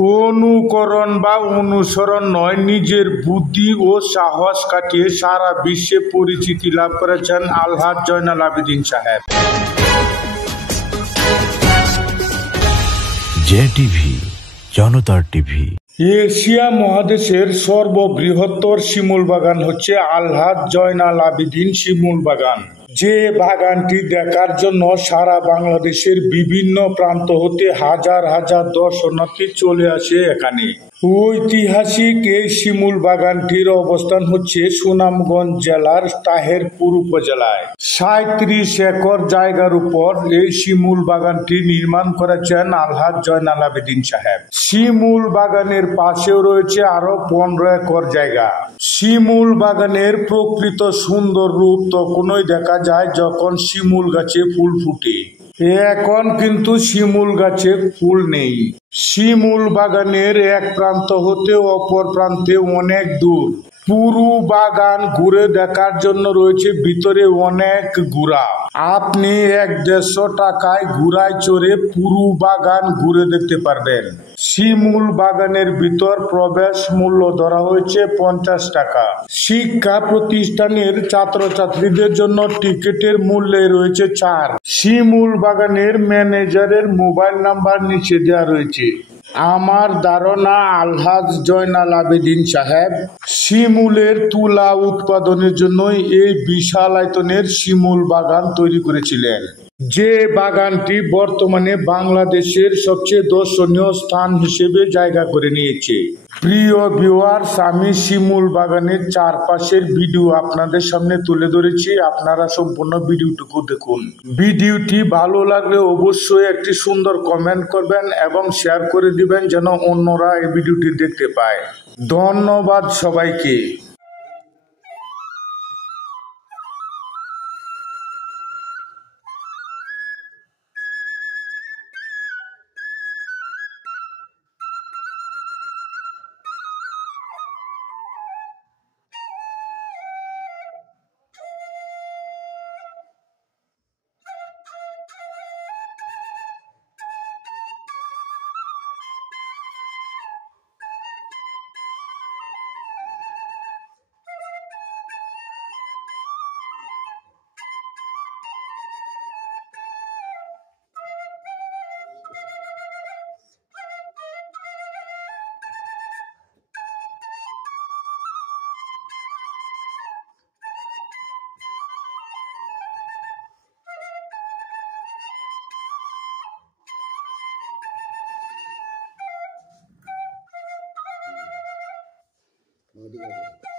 অনুকরণ বা অনুসরণ নয়, নিজের বুদ্ধি ও সাহস কাটিয়ে সারা বিশ্বে পরিচিতি লাভ করেছেন আলহাজ জয়নাল আবেদিন সাহেব। জে টিভি, জনতার টিভি। এশিয়া মহাদেশের সর্ববৃহত্তর শিমুল বাগান হচ্ছে আলহাজ জয়নাল আবেদিন শিমুল বাগান। যে বাগানটি দেখার জন্য সারা বাংলাদেশের বিভিন্ন প্রান্ত হতে হাজার হাজার দর্শনার্থী চলে আসে এখানে। ঐতিহাসিক এই শিমুল বাগানটির অবস্থান হচ্ছে সুনামগঞ্জ জেলার তাহেরপুর উপজেলায়। ৩৭ একর জায়গার উপর এই শিমুল বাগানটি নির্মাণ করেছেন আলহাজ জয়নাল আবেদিন সাহেব। শিমুল বাগানের পাশেও রয়েছে আরো ১৫ একর জায়গা। শিমুল বাগানের প্রকৃত সুন্দর রূপ তখনই দেখা যায় যখন শিমুল গাছে ফুল ফুটে। এখন কিন্তু শিমুল গাছে ফুল নেই। শিমুল বাগানের এক প্রান্ত হতে অপর প্রান্তে অনেক দূর। পুরো বাগান ঘুরে দেখার জন্য রয়েছে ভিতরে অনেক ঘোড়া। আপনি ১৫০ টাকায় ঘোড়ায় চড়ে পুরো বাগান ঘুরে দেখতে পারবেন। শিমুল বাগানের ভিতর প্রবেশ মূল্য ধরা হয়েছে ৫০ টাকা। শিক্ষা প্রতিষ্ঠানের ছাত্রছাত্রীদের জন্য টিকিটের মূল্যে রয়েছে ছাড়। শিমুল বাগানের ম্যানেজারের মোবাইল নাম্বার নিচে দেওয়া রয়েছে। আমার ধারণা আলহাজ জয়নাল আবেদিন সাহেব শিমুলের তুলা উৎপাদনের জন্যই এই বিশাল আয়তনের শিমুল বাগান তৈরি করেছিলেন, যে বাগানটি বর্তমানে বাংলাদেশের সবচেয়ে দর্শনীয় স্থান হিসেবে জায়গা করে নিয়েছে। প্রিয় ভিউয়ার্স, আমি শিমুল বাগানের চারপাশের ভিডিও আপনাদের সামনে তুলে ধরেছি। আপনারা সম্পূর্ণ ভিডিওটুকু দেখুন। ভিডিওটি ভালো লাগলে অবশ্যই একটি সুন্দর কমেন্ট করবেন এবং শেয়ার করে দিবেন যেন অন্যরা এই ভিডিওটি দেখতে পায়। ধন্যবাদ সবাইকে। ঠিক আছে।